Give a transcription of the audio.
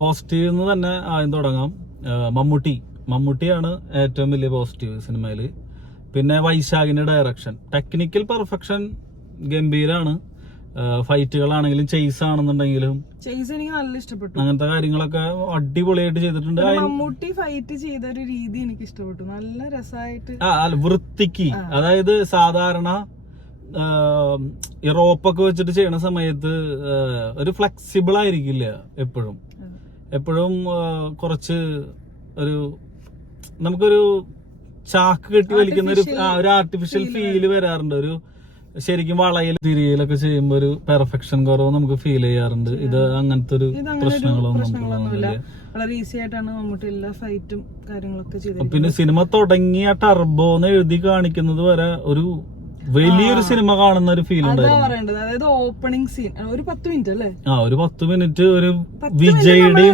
Positive എന്ന് തന്നെ ആദ്യം തുടങ്ങാം. മമ്മൂട്ടിയാണ് ഏറ്റവും വലിയ പോസിറ്റീവ് സിനിമയില്. പിന്നെ വൈശാഖിന്റെ ഡയറക്ഷൻ, ടെക്നിക്കൽ പെർഫെക്ഷൻ ഗംഭീരാണ്. ഫൈറ്റുകളാണെങ്കിലും ചെയ്സ് ആണെന്നുണ്ടെങ്കിലും എനിക്ക് നല്ല ഇഷ്ടപ്പെട്ടു. അങ്ങനത്തെ കാര്യങ്ങളൊക്കെ അടിപൊളിയായിട്ട് ചെയ്തിട്ടുണ്ട്. മമ്മൂട്ടി ഫൈറ്റ് ചെയ്ത ഒരു രീതി എനിക്ക് ഇഷ്ടപ്പെട്ടു, നല്ല രസമായിട്ട്. വൃത്തിക്ക്, അതായത് സാധാരണ ഈ റോപ്പൊക്കെ വെച്ചിട്ട് ചെയ്യണ സമയത്ത് ഒരു ഫ്ലെക്സിബിൾ ആയിരിക്കില്ല എപ്പോഴും കുറച്ച് നമുക്കൊരു ചാക്ക് കെട്ടി വലിക്കുന്ന ഒരു ആർട്ടിഫിഷ്യൽ ഫീല് വരാറുണ്ട്. ഒരു ശരിക്കും വളയിൽ തിരിയലൊക്കെ ചെയ്യുമ്പോ ഒരു പെർഫെക്ഷൻ കുറവ് നമുക്ക് ഫീൽ ചെയ്യാറുണ്ട്. ഇത് അങ്ങനത്തെ ഒരു പ്രശ്നങ്ങളൊന്നുമില്ല. വളരെ ഈസി ആയിട്ടാണ് മമ്മൂട്ടി എല്ലാ ഫൈറ്റും കാര്യങ്ങളൊക്കെ ചെയ്തത്. പിന്നെ സിനിമ തുടങ്ങിയ ടർബോന്ന് എഴുതി കാണിക്കുന്നത് വരെ ഒരു വലിയൊരു സിനിമ കാണുന്ന ഒരു ഫീൽ ഉണ്ടായിരുന്നു. അതായത് ഓപ്പണിംഗ് സീൻ ഒരു 10 മിനിറ്റ് അല്ലേ? ഒരു 10 മിനിറ്റ് ഒരു വിജയുടെയും